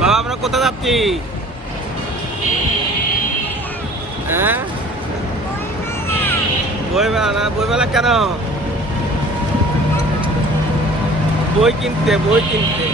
বাবা আমরা কোথায় যাচ্ছি? হ্যাঁ, বইমেলা না? বইমেলা কেন? বই কিনতে, বই কিনতে।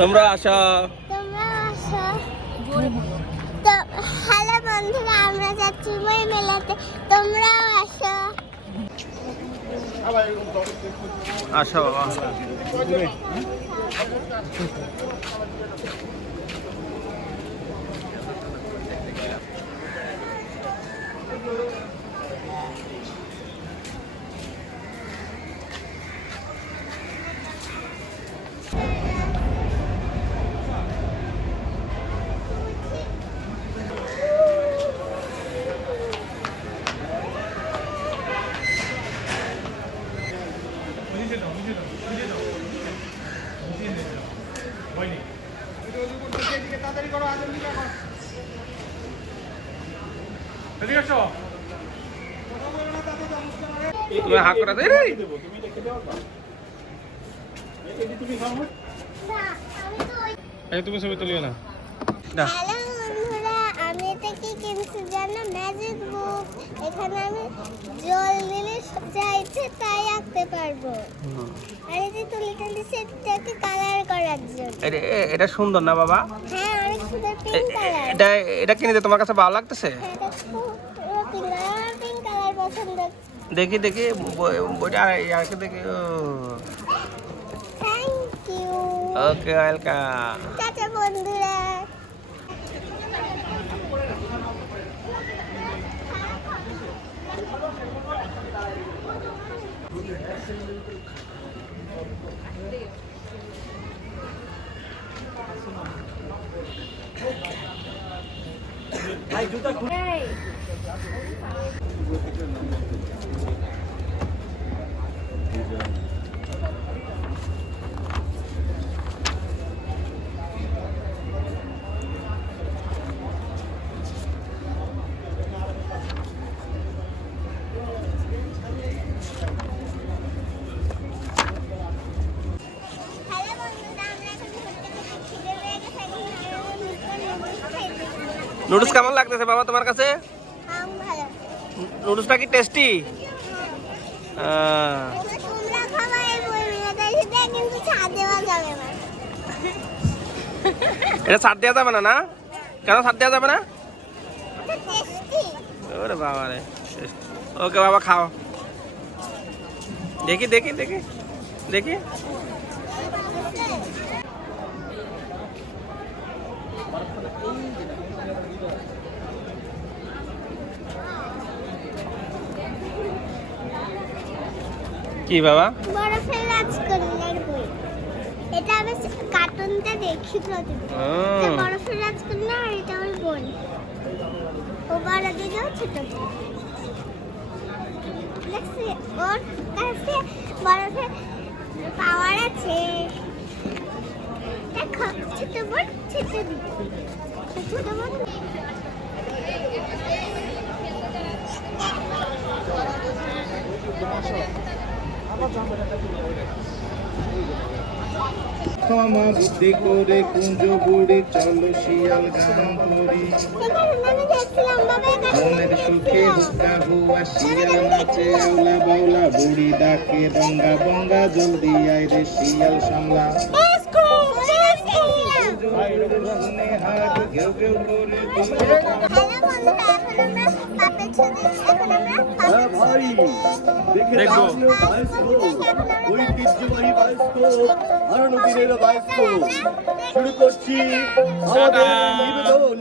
তোমরা আসো। হ্যালো বন্ধুরা, আমরা যাচ্ছি বই মেলাতে, তোমরাও আসো। আসো বাবা। তুমি হাঁ করে দে রে। তুমি ছবি তুলিও না। হ্যালো বন্ধুরা, আমি এটা কি কিনছি জানো? ম্যাজিক বুক। এখানে আমি জল দিলে যা ইচ্ছে তাই আঁকতে পারবো। আর এই যে তুলি তুলি সেটাকে কালার করার জন্য। এটা সুন্দর না বাবা? হ্যাঁ, অনেক সুন্দর পিঙ্ক কালার। এটা কিনে দে, তোমার কাছে ভালো লাগতেছে? হ্যাঁ, এটা খুব পিঙ্ক কালার পছন্দ। দেখি দেখি বইটা আর দেখি। Thank you. Okay, welcome. Tata বন্ধুরা। নুডলস কেমন লাগতেছে বাবা তোমার কাছে? নুডলসটা কি টেস্টি? এটা ছাড় দেওয়া যাবে না? না কেন ছাড় দেওয়া যাবে না? ওরে বাবা রে। ওকে বাবা, খাও। দেখি দেখি দেখি দেখি। কি বাবা? বরফের রাজকন্যার বই। এটা আমি কার্টুনটা দেখি প্রতিদিন। বরফের রাজকন্যা, আর এটা ওর বোন। ও বড় দিকেও ছোট বোন। দেখছি ওর কাছে বরফের পাওয়ার আছে। দেখো, ছোট বোন ছোট দিকে। ছোট বোন ক্ষমা বুদ্ধি করে কুঞ্জ বুড়ি, চলো শিয়াল গান করি। মনের সুখে হুক্কা হুয়া শিয়াল নাচে আউলা বাউলা, বুড়ি ডাকে বঙ্গা বঙ্গা, জলদি আয় রে শিয়াল সামলা। হাট ঘেউ ঘেউ করে দেখবো। ঐতিহ্যবাহী বায়োস্কোপ, হারানো দিনের বায়োস্কোপ শুরু করছি আমাদের নিবেদন।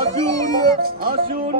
আসুন আসুন।